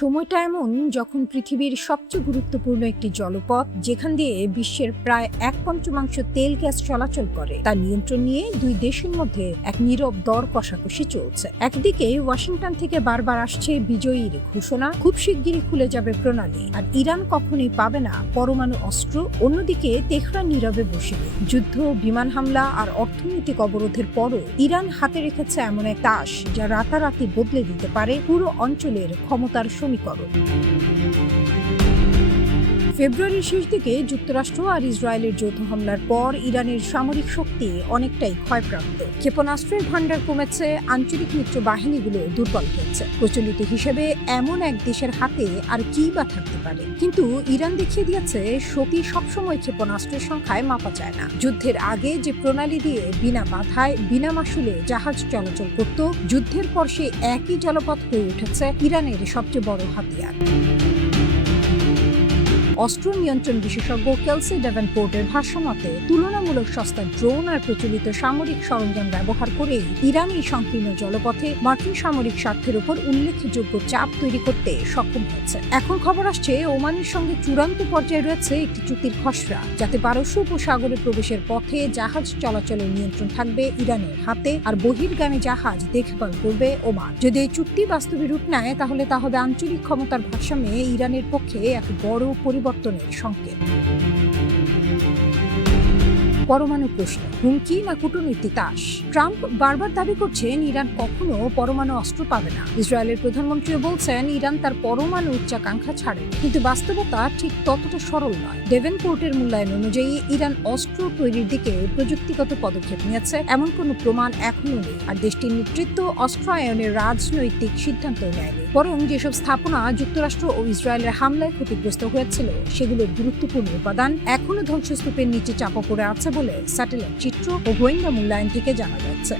সময়টা এমন যখন পৃথিবীর সবচেয়ে গুরুত্বপূর্ণ একটি জলপথ, যেখান দিয়ে বিশ্বের প্রায় 1/5 তেল গ্যাস চলাচল করে, তার নিয়ন্ত্রণ নিয়ে দুই দেশের মধ্যে এক নীরব দর কষাকষি চলছে। একদিকে ওয়াশিংটন থেকে বারবার আসছে বিজয়ীর ঘোষণা, খুব শিগগিরই খুলে যাবে প্রণালী, আর ইরান কখনোই পাবে না পরমাণু অস্ত্র। অন্যদিকে তেহরান নীরবে বসে নেই। যুদ্ধ, বিমান হামলা আর অর্থনৈতিক অবরোধের পরও ইরান হাতে রেখেছে এমন এক তাস যা রাতারাতি বদলে দিতে পারে পুরো অঞ্চলের ক্ষমতার সমীকরণ। ফেব্রুয়ারির শেষ দিকে যুক্তরাষ্ট্র আর ইসরায়েলের যৌথ হামলার পর ইরানের সামরিক শক্তি অনেকটাই ক্ষয়প্রাপ্ত। ক্ষেপণাস্ত্রের ভান্ডার কমেছে, আঞ্চলিক মিত্র বাহিনীগুলো দুর্বল হয়েছে। প্রচলিত হিসেবে এমন এক দেশের হাতে আর কি বা থাকতে পারে, কিন্তু ইরান দেখিয়ে দিয়েছে শক্তি সবসময় ক্ষেপণাস্ত্রের সংখ্যায় মাপা যায় না। যুদ্ধের আগে যে প্রণালী দিয়ে বিনা বাধায়, বিনা মাশুলে জাহাজ চলাচল করত, যুদ্ধের পর সে একই জলপথ হয়ে উঠেছে ইরানের সবচেয়ে বড় হাতিয়ার। অস্ত্র নিয়ন্ত্রণ বিশেষজ্ঞ কেলসি ডেভেনপোর্টের ভাষ্যমতে, তুলনামূলক সস্তা ড্রোন আর প্রচলিত সামরিক সরঞ্জাম ব্যবহার করেই ইরান এই সংকীর্ণ জলপথে মার্কিন সামরিক স্বার্থের উপর উল্লেখযোগ্য চাপ তৈরি করতে সক্ষম হয়েছে। এখন খবর আসছে ওমানের সঙ্গে চূড়ান্ত পর্যায়ে রয়েছে একটি চুক্তির খসড়া, যাতে পারস্য উপসাগরে প্রবেশের পথে জাহাজ চলাচলের নিয়ন্ত্রণ থাকবে ইরানের হাতে, আর বহির্গামী জাহাজ দেখভাল করবে ওমান। যদি এই চুক্তি বাস্তবে রূপ নেয়, তাহলে তা হবে আঞ্চলিক ক্ষমতার ভারসাম্যে ইরানের পক্ষে এক বড় পরিবর্তনের সংকেত। পরমাণু প্রশ্ন, হুমকি না কূটনৈতিক তাস? ট্রাম্প বারবার দাবি করছেন ইরান কখনো পরমাণু অস্ত্র পাবে না। ইসরায়েলের প্রধানমন্ত্রীও বলছেন ইরান তার পরমাণু উচ্চাকাঙ্ক্ষা ছাড়ে, কিন্তু বাস্তবতা ঠিক ততটা সরল নয়। ডেভেনপোর্টের মূল্যায়ন অনুযায়ী ইরান অস্ত্র তৈরির দিকে প্রযুক্তিগত পদক্ষেপ নিয়েছে এমন কোনো প্রমাণ এখনো নেই, আর দেশটির নেতৃত্ব অস্ত্রায়নের রাজনৈতিক সিদ্ধান্ত নেয়নি। বরং যেসব স্থাপনা যুক্তরাষ্ট্র ও ইসরায়েলের হামলায় ক্ষতিগ্রস্ত হয়েছিল, সেগুলোর গুরুত্বপূর্ণ উপাদান এখনো ধ্বংসস্তূপের নিচে চাপা পড়ে আছে বলে স্যাটেলাইট চিত্র ও গোয়েন্দা মূল্যায়ন থেকে জানা যাচ্ছে।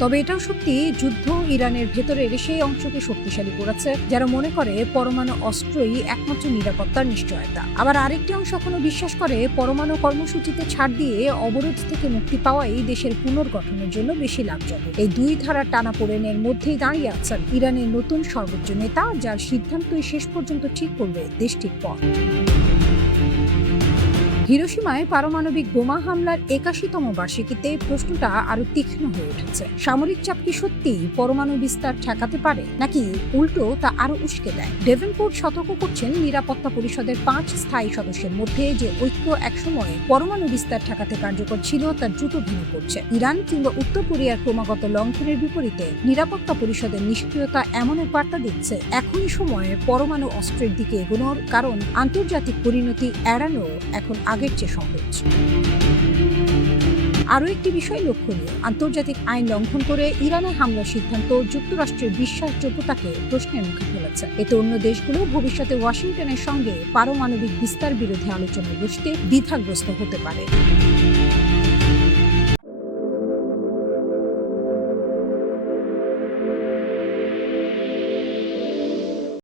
তবে এটাও সত্যি, যুদ্ধ ইরানের ভেতরের সেই অংশকে শক্তিশালী করেছে যারা মনে করে পরমাণু অস্ত্রই একমাত্র নিরাপত্তার নিশ্চয়তা। আবার আরেকটি অংশ এখনো বিশ্বাস করে পরমাণু কর্মসূচিতে ছাড় দিয়ে অবরোধ থেকে মুক্তি পাওয়াই দেশের পুনর্গঠনের জন্য বেশি লাভজনক। এই দুই ধারার টানাপোড়েনের মধ্যেই দাঁড়িয়ে আছেন ইরানের নতুন সর্বোচ্চ নেতা, যার সিদ্ধান্তই শেষ পর্যন্ত ঠিক করবে দেশটির পথ। হিরোশিমায় পারমাণবিক বোমা হামলার ৮১তম বার্ষিকীতে প্রশ্নটা আরো তীক্ষ্ণ হয়ে উঠেছে। সামরিক চাপ কি সত্যি পরমাণু বিস্তার ঠেকাতে পারে, নাকি উল্টো তা আরো উস্কে দেয়? ডেভেনপোর্ট সতর্ক করছেন, নিরাপত্তা পরিষদের ৫ স্থায়ী সদস্যের মধ্যে যে ঐক্য একসময় পরমাণু বিস্তার ঠেকাতে কার্যকর ছিল, তা দ্রুত ভেঙে পড়ছে। ইরান কিংবা উত্তর কোরিয়ার ক্রমাগত লঙ্ঘনের বিপরীতে নিরাপত্তা পরিষদের নিষ্ক্রিয়তা এমন এক বার্তা দিচ্ছে এখনই সময়ে পরমাণু অস্ত্রের দিকে এগোনোর, কারণ আন্তর্জাতিক পরিণতি এড়ানো এখন আগের চেয়ে সহজ। আরও একটি বিষয় লক্ষণীয়, আন্তর্জাতিক আইন লঙ্ঘন করে ইরানে হামলার সিদ্ধান্ত যুক্তরাষ্ট্রের বিশ্বাসযোগ্যতাকে প্রশ্নের মুখে ফেলেছে। এতে অন্য দেশগুলো ভবিষ্যতে ওয়াশিংটনের সঙ্গে পারমাণবিক বিস্তার বিরোধী আলোচনায় বসতে দ্বিধাগ্রস্ত হতে পারে।